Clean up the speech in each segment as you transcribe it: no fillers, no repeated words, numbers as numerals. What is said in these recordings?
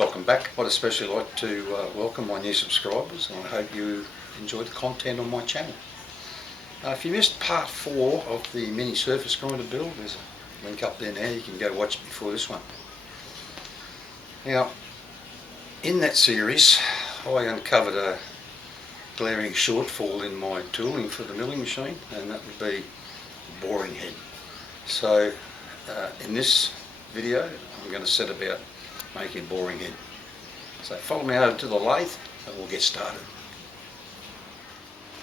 Welcome back. I'd especially like to welcome my new subscribers, and I hope you enjoy the content on my channel. If you missed part 4 of the mini surface grinder build, there's a link up there now, you can go watch it before this one. Now, in that series I uncovered a glaring shortfall in my tooling for the milling machine, and that would be the boring head. So in this video I'm going to set about making a boring head. So follow me over to the lathe and we'll get started.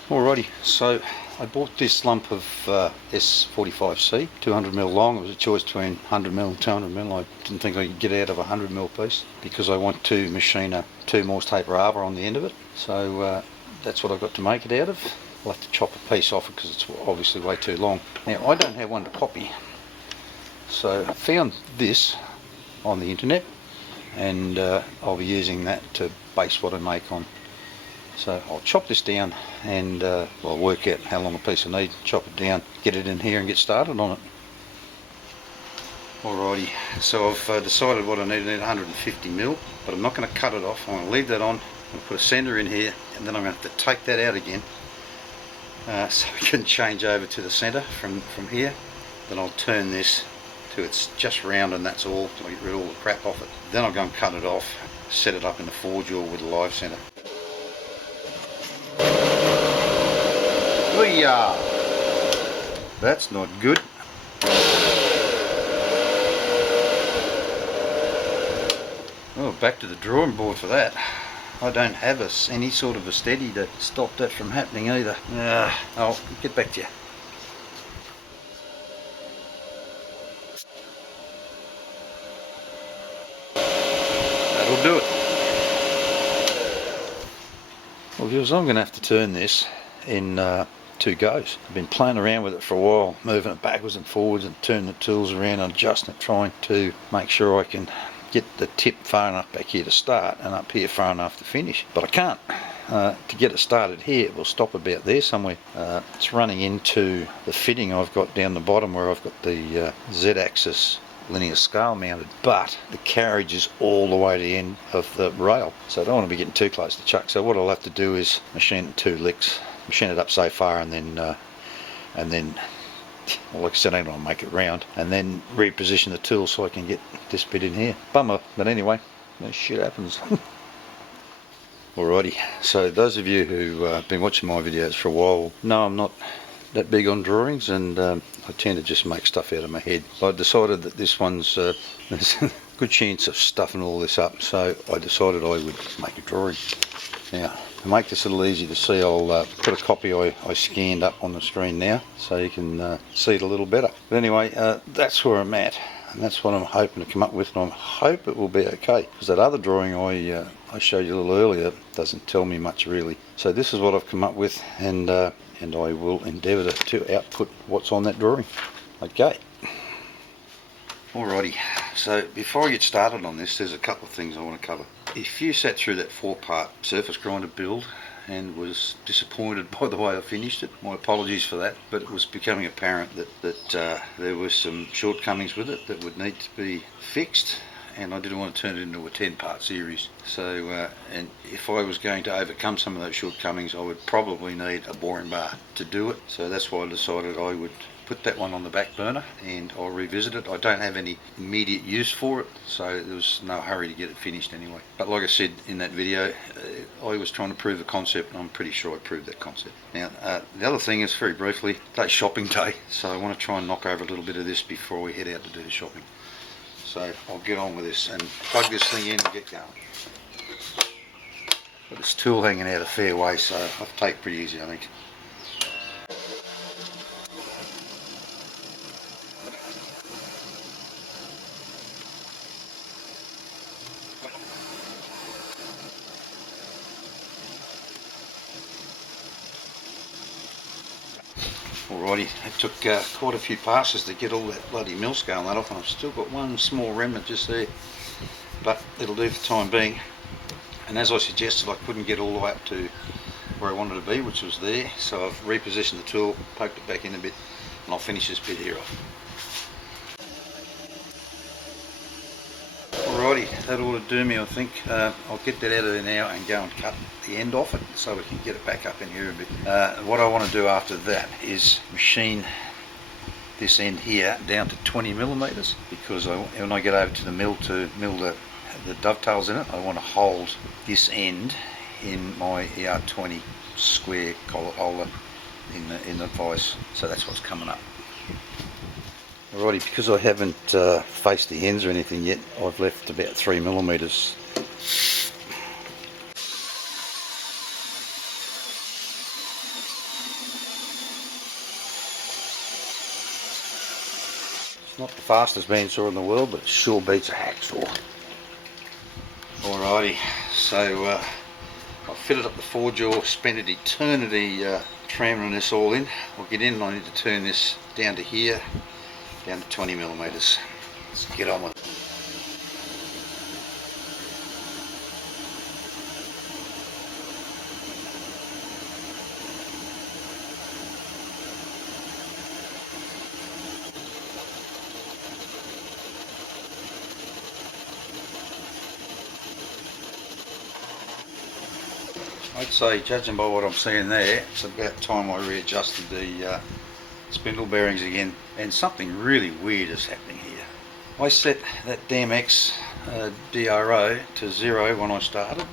Alrighty, so I bought this lump of S45C, 200mm long. It was a choice between 100mm and 200mm. I didn't think I could get out of a 100mm piece because I want to machine a 2 Morse taper arbor on the end of it. So that's what I've got to make it out of. I'll have to chop a piece off it because it's obviously way too long. Now I don't have one to copy, so I found this on the internet, and I'll be using that to base what I make on. So I'll chop this down and I'll work out how long a piece I need, chop it down, get it in here and get started on it. Alrighty, so I've decided what I need 150mm, but I'm not going to cut it off. I'm going to leave that on. I'm going to put a center in here, and then I'm going to have to take that out again so we can change over to the center from here. Then I'll turn this to it's just round and that's all, to get rid of all the crap off it. Then I'll go and cut it off, set it up in the forge or with a live center. That's not good. Oh, back to the drawing board for that. I don't have any sort of a steady to stop that from happening either. I'll get back to you. That'll do it. Well, viewers, I'm going to have to turn this in 2 goes. I've been playing around with it for a while, moving it backwards and forwards and turning the tools around and adjusting it, trying to make sure I can get the tip far enough back here to start and up here far enough to finish. But I can't. To get it started here, we'll stop about there somewhere. It's running into the fitting I've got down the bottom where I've got the Z-axis linear scale mounted, but the carriage is all the way to the end of the rail, so I don't want to be getting too close to chuck. So what I'll have to do is machine it 2 licks, machine it up so far, and then well, like I said, I don't want to make it round, and then reposition the tool so I can get this bit in here. Bummer, but anyway, no shit happens. Alrighty, so those of you who have been watching my videos for a while know I'm not that big on drawings, and I tend to just make stuff out of my head. I decided that this one's there's a good chance of stuffing all this up, so I decided I would make a drawing. Now, to make this a little easy to see, I'll put a copy I scanned up on the screen now so you can see it a little better. But anyway, that's where I'm at, and that's what I'm hoping to come up with, and I hope it will be okay, because that other drawing I showed you a little earlier doesn't tell me much really. So this is what I've come up with, and I will endeavour to output what's on that drawing. Okay. Alrighty, so before I get started on this, there's a couple of things I want to cover. If you sat through that 4-part surface grinder build and was disappointed by the way I finished it, my apologies for that, but it was becoming apparent that there were some shortcomings with it that would need to be fixed, and I didn't want to turn it into a 10-part series. So, and if I was going to overcome some of those shortcomings, I would probably need a boring bar to do it. So that's why I decided I would put that one on the back burner, and I'll revisit it. I don't have any immediate use for it, so there was no hurry to get it finished anyway. But like I said in that video, I was trying to prove a concept, and I'm pretty sure I proved that concept. Now, the other thing is, very briefly, today's shopping day, so I want to try and knock over a little bit of this before we head out to do the shopping. So I'll get on with this and plug this thing in and get going. Got this tool hanging out a fair way, so I'll have to take it pretty easy, I think. Alrighty, it took quite a few passes to get all that bloody mill scale nut off, and I've still got one small remnant just there, but it'll do for the time being. And as I suggested, I couldn't get all the way up to where I wanted to be, which was there, so I've repositioned the tool, poked it back in a bit, and I'll finish this bit here off. Alrighty, that ought to do me, I think. I'll get that out of there now and go and cut the end off it so we can get it back up in here a bit. What I want to do after that is machine this end here down to 20 millimeters, because when I get over to the mill to mill the dovetails in it, I want to hold this end in my ER20 square collet holder in the vise. So that's what's coming up. Alrighty, because I haven't faced the ends or anything yet, I've left about 3 millimeters. It's not the fastest bandsaw in the world, but it sure beats a hacksaw. Alrighty, so I've fitted up the 4-jaw, spent an eternity tramming this all in. I'll get in and I need to turn this down to here, down to 20 millimeters. Let's get on with it. I'd say, judging by what I'm seeing there, it's about time I readjusted the spindle bearings again, and something really weird is happening here. I set that damn X DRO to 0 when I started,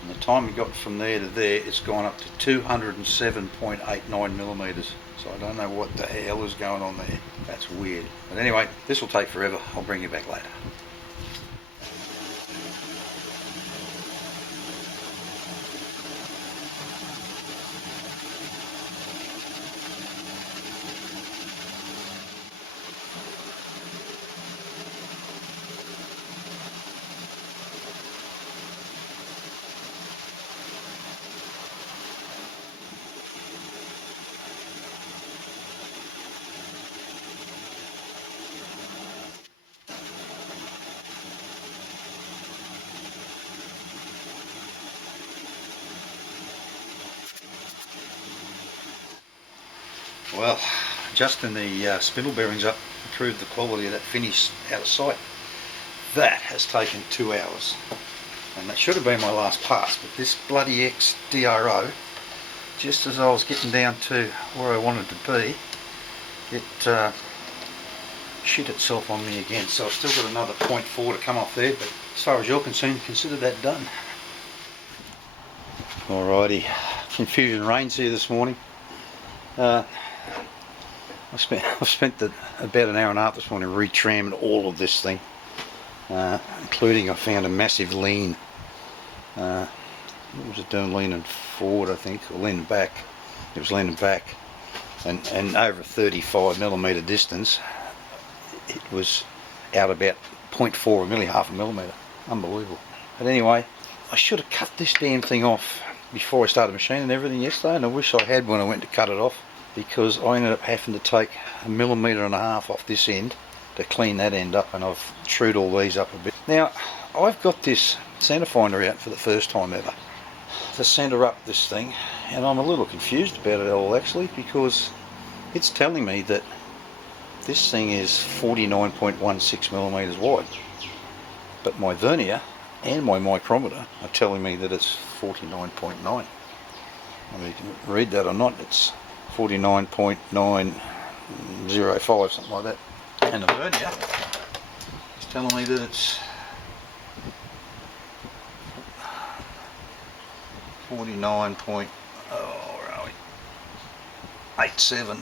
and the time it got from there to there, it's gone up to 207.89 millimeters. So I don't know what the hell is going on there. That's weird. But anyway, this will take forever. I'll bring you back later. Well, adjusting the spindle bearings up improved the quality of that finish out of sight. That has taken 2 hours, and that should have been my last pass, but this bloody X DRO, just as I was getting down to where I wanted to be, it shit itself on me again. So I've still got another 0.4 to come off there, but as far as you're concerned, consider that done. Alrighty, confusion reigns here this morning. I've spent about an hour and a half this morning retramming all of this thing, including I found a massive lean. What was it doing? Leaning forward, I think, or leaning back. It was leaning back, and over a 35 millimeter distance, it was out about 0.4, nearly half a millimeter. Unbelievable. But anyway, I should have cut this damn thing off before I started machining everything yesterday, and I wish I had when I went to cut it off, because I ended up having to take 1.5 millimeters off this end to clean that end up, and I've trued all these up a bit. Now, I've got this centre finder out for the first time ever to centre up this thing, and I'm a little confused about it all actually, because it's telling me that this thing is 49.16 millimeters wide, but my vernier and my micrometer are telling me that it's 49.9. I mean, you can read that or not, it's 49.905, something like that. And the vernier is telling me that it's 49.87.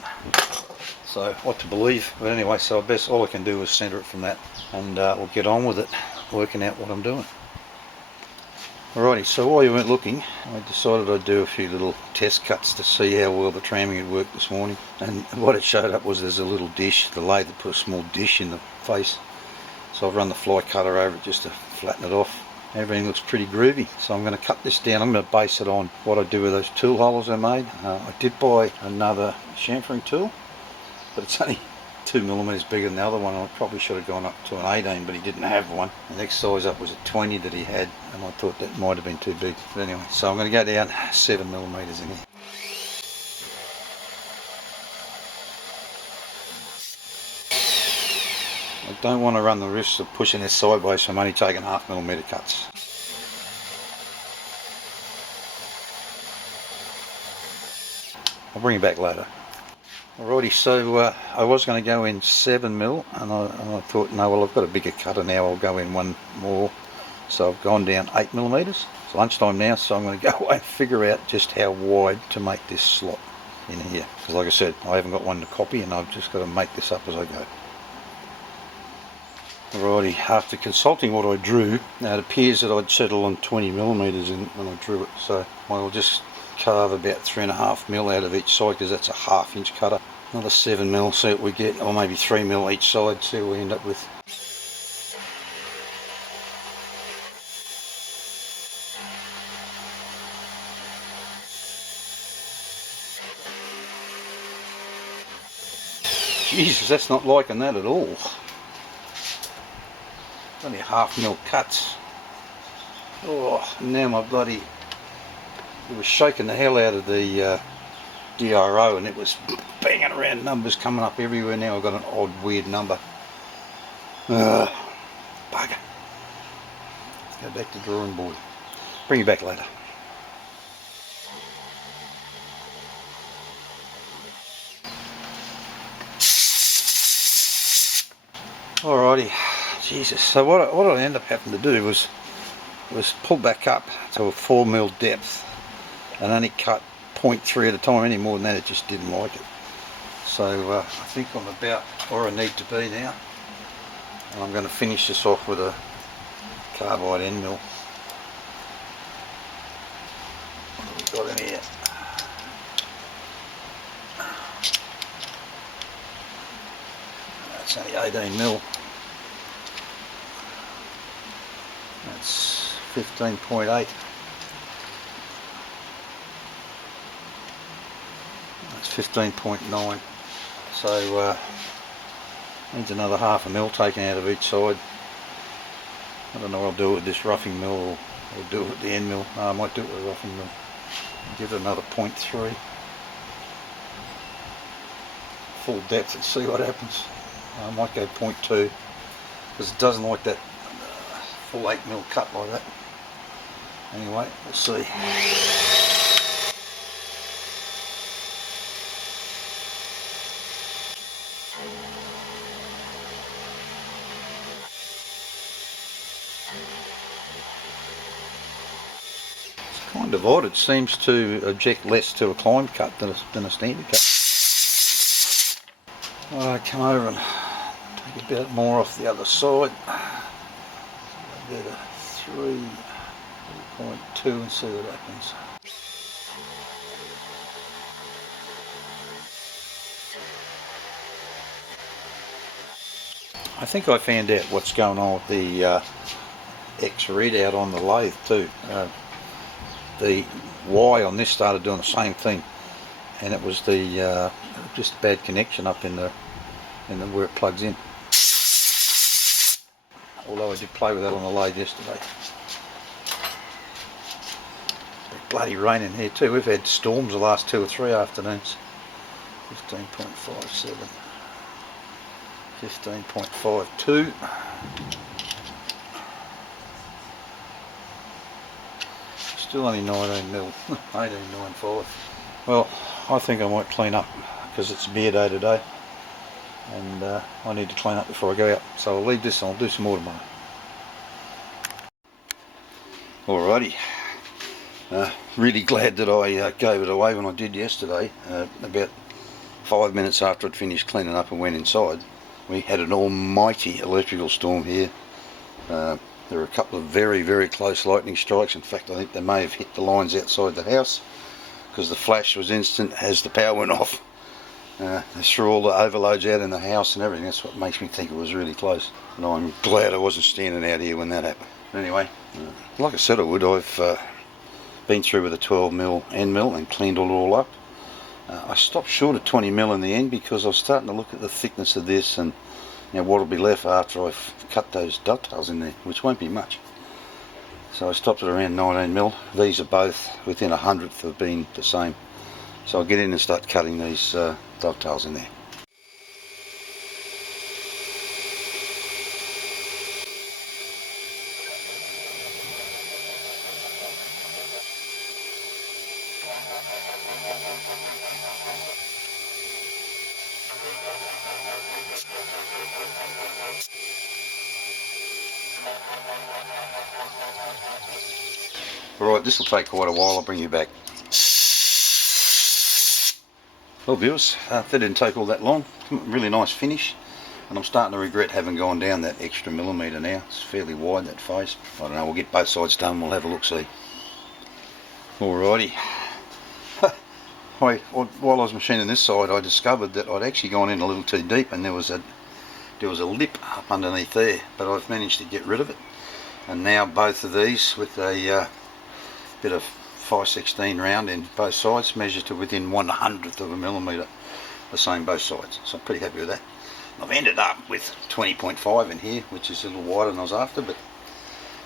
So what to believe? But anyway, so all I can do is centre it from that, and we'll get on with it, working out what I'm doing. Alrighty, so while you weren't looking, I decided I'd do a few little test cuts to see how well the tramming had worked this morning. And what it showed up was there's a little dish. The lathe had put a small dish in the face, so I've run the fly cutter over it just to flatten it off. Everything looks pretty groovy, so I'm going to cut this down. I'm going to base it on what I do with those tool holders I made. I did buy another chamfering tool, but it's only 2 millimeters bigger than the other one. I probably should have gone up to an 18, but he didn't have one. The next size up was a 20 that he had, and I thought that might have been too big. But anyway, so I'm going to go down 7 millimeters in here. don't want to run the risk of pushing this sideways, so I'm only taking 0.5mm cuts. I'll bring it back later. Alrighty, so I was going to go in 7mm, and I thought, no, well, I've got a bigger cutter now, I'll go in one more. So I've gone down 8mm. It's lunchtime now, so I'm going to go away and figure out just how wide to make this slot in here. Because like I said, I haven't got one to copy, and I've just got to make this up as I go. Alrighty, after consulting what I drew, now it appears that I'd settle on 20mm in when I drew it, so I'll just carve about 3.5mm out of each side, because that's a 1/2 inch cutter. Another 7mm, see what we get, or maybe 3mm each side, see what we end up with. Jesus, that's not liking that at all. Only 1/2mm cuts. Oh, now my bloody... It was shaking the hell out of the DRO, and it was banging around, numbers coming up everywhere. Now I've got an odd, weird number. Bugger. Let's go back to drawing board. Bring you back later. Alrighty, Jesus. So what I ended up having to do was pull back up to a 4mm depth, and only cut 0.3 at a time. Any more than that, it just didn't like it. So I think I'm about where I need to be now, and I'm going to finish this off with a carbide end mill. What have we got in here? That's only 18mm. That's 15.8. That's 15.9. So needs another 1/2mm taken out of each side. I don't know what I'll do with this roughing mill, or do it with the end mill. No, I might do it with a roughing mill. Give it another 0.3. Full depth and see what happens. I might go 0.2, because it doesn't like that full 8mm cut like that. Anyway, we'll see. It's kind of odd. It seems to object less to a climb cut than a standard cut. I'll come over and take a bit more off the other side. Go to 3.2 and see what happens. I think I found out what's going on with the X readout on the lathe too. The Y on this started doing the same thing, and it was the just bad connection up in the where it plugs in. Although I did play with that on the lathe yesterday. It's bloody raining here too. We've had storms the last 2 or 3 afternoons. 15.57, 15.52. Still only 19mm, 18.95. Well, I think I might clean up, because it's beer day today, and I need to clean up before I go out. So I'll leave this and I'll do some more tomorrow. Alrighty. Really glad that I gave it away when I did yesterday. About 5 minutes after I'd finished cleaning up and went inside, we had an almighty electrical storm here. There were a couple of very, very close lightning strikes. In fact, I think they may have hit the lines outside the house, because the flash was instant as the power went off. They threw all the overloads out in the house and everything. That's what makes me think it was really close. And I'm glad I wasn't standing out here when that happened. Anyway, like I said I would, I've been through with a 12mm end mill and cleaned it all up. I stopped short of 20mm in the end, because I was starting to look at the thickness of this and what will be left after I've cut those dovetails in there, which won't be much. So I stopped at around 19mm. These are both within 1/100th of being the same. So I'll get in and start cutting these dovetails in there. Alright, this will take quite a while, I'll bring you back. Well viewers, that didn't take all that long. Really nice finish, and I'm starting to regret having gone down that extra millimetre now. It's fairly wide, that face. I don't know, we'll get both sides done, we'll have a look see. Alrighty. While I was machining this side, I discovered that I'd actually gone in a little too deep, and there was a lip up underneath there, but I've managed to get rid of it. And now both of these with a bit of 5/16 round in both sides measures to within 1/100th of a millimetre, the same both sides, so I'm pretty happy with that. I've ended up with 20.5 in here, which is a little wider than I was after, but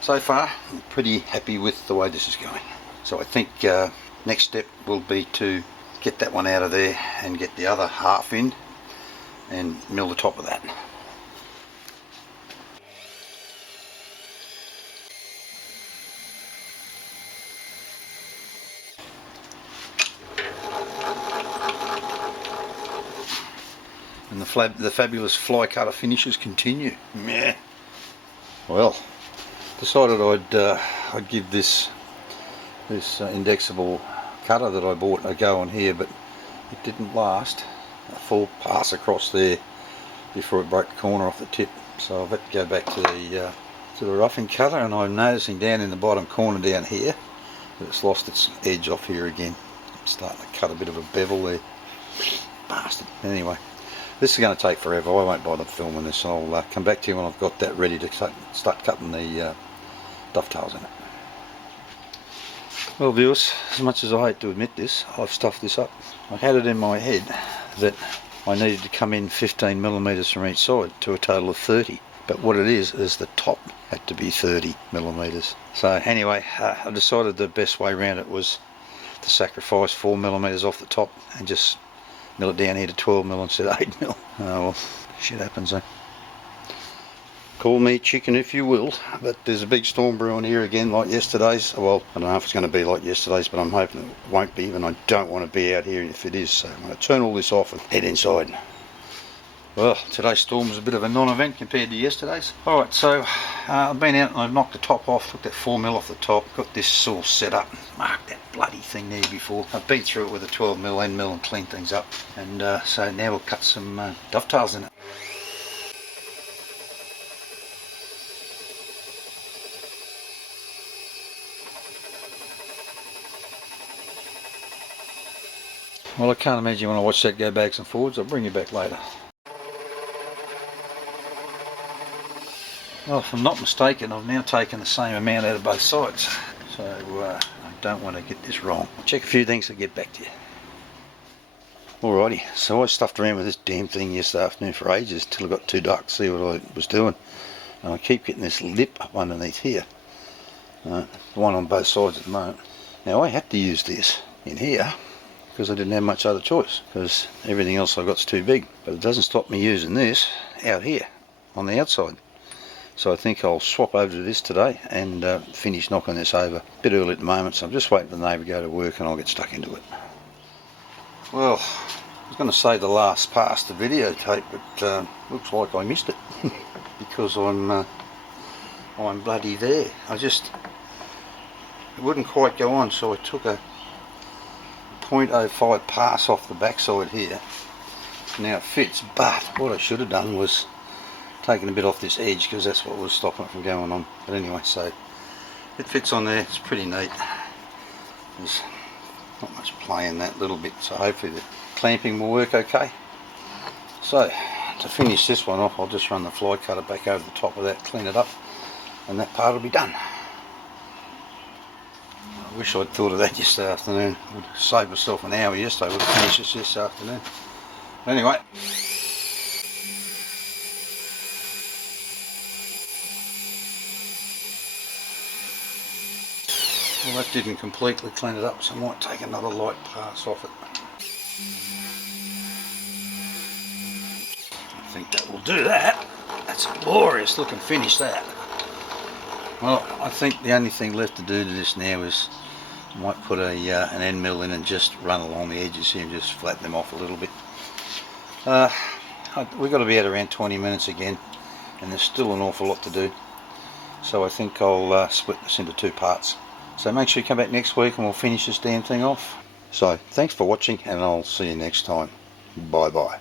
so far I'm pretty happy with the way this is going. So I think next step will be to get that one out of there and get the other half in and mill the top of that. And the fabulous fly cutter finishes continue. Meh. Well, decided I'd give this indexable cutter that I bought a go on here, but it didn't last a full pass across there before it broke the corner off the tip. So I've had to go back to the roughing cutter, and I'm noticing down in the bottom corner down here that it's lost its edge off here again. It's starting to cut a bit of a bevel there. Bastard. Anyway. This is going to take forever. I won't bother filming this. I'll come back to you when I've got that ready to start cutting the dovetails in it. Well viewers, as much as I hate to admit this, I've stuffed this up. I had it in my head that I needed to come in 15 millimetres from each side to a total of 30. But what it is the top had to be 30 millimetres. So anyway, I decided the best way around it was to sacrifice 4 millimetres off the top and just mill it down here to 12mm instead of 8mm. Oh well, shit happens, eh? Call me chicken if you will, but there's a big storm brewing here again like yesterday's. Well, I don't know if it's going to be like yesterday's, but I'm hoping it won't be, and I don't want to be out here if it is, so I'm going to turn all this off and head inside. Well, today's storm was a bit of a non-event compared to yesterday's. Alright, so I've been out and I've knocked the top off, took that 4mm off the top, got this all set up, marked that bloody thing there before. I've been through it with a 12mm end mill and cleaned things up, and so now we'll cut some dovetails in it. Well, I can't imagine when I watch that go backwards and forwards. I'll bring you back later. Well, if I'm not mistaken, I've now taken the same amount out of both sides, so I don't want to get this wrong. I'll check a few things and get back to you. Alrighty, so I stuffed around with this damn thing yesterday afternoon for ages till I got too dark to see what I was doing, and I keep getting this lip up underneath here, the one on both sides at the moment. Now I had to use this in here because I didn't have much other choice, because everything else I've got's too big, but it doesn't stop me using this out here on the outside. So I think I'll swap over to this today and finish knocking this over. A bit early at the moment, so I'm just waiting for the neighbour to go to work and I'll get stuck into it. Well, I was going to say the last pass to videotape, but looks like I missed it because I'm bloody there. It wouldn't quite go on, so I took a 0.05 pass off the backside here. Now it fits, but what I should have done was taken a bit off this edge, because that's what was stopping it from going on. But anyway, so it fits on there. It's pretty neat. There's not much play in that little bit, so hopefully the clamping will work okay. So to finish this one off, I'll just run the fly cutter back over the top of that, clean it up, and that part will be done. I wish I'd thought of that yesterday afternoon. I would have saved myself an hour yesterday. I would have finished this afternoon. Anyway. Well, that didn't completely clean it up, so I might take another light pass off it. I think that will do that. That's a glorious looking finish, that. Well, I think the only thing left to do to this now is Might put an end mill in and just run along the edges here and just flatten them off a little bit. We've got to be at around 20 minutes again, and there's still an awful lot to do. So I think I'll split this into 2 parts. So make sure you come back next week and we'll finish this damn thing off. So thanks for watching, and I'll see you next time. Bye bye.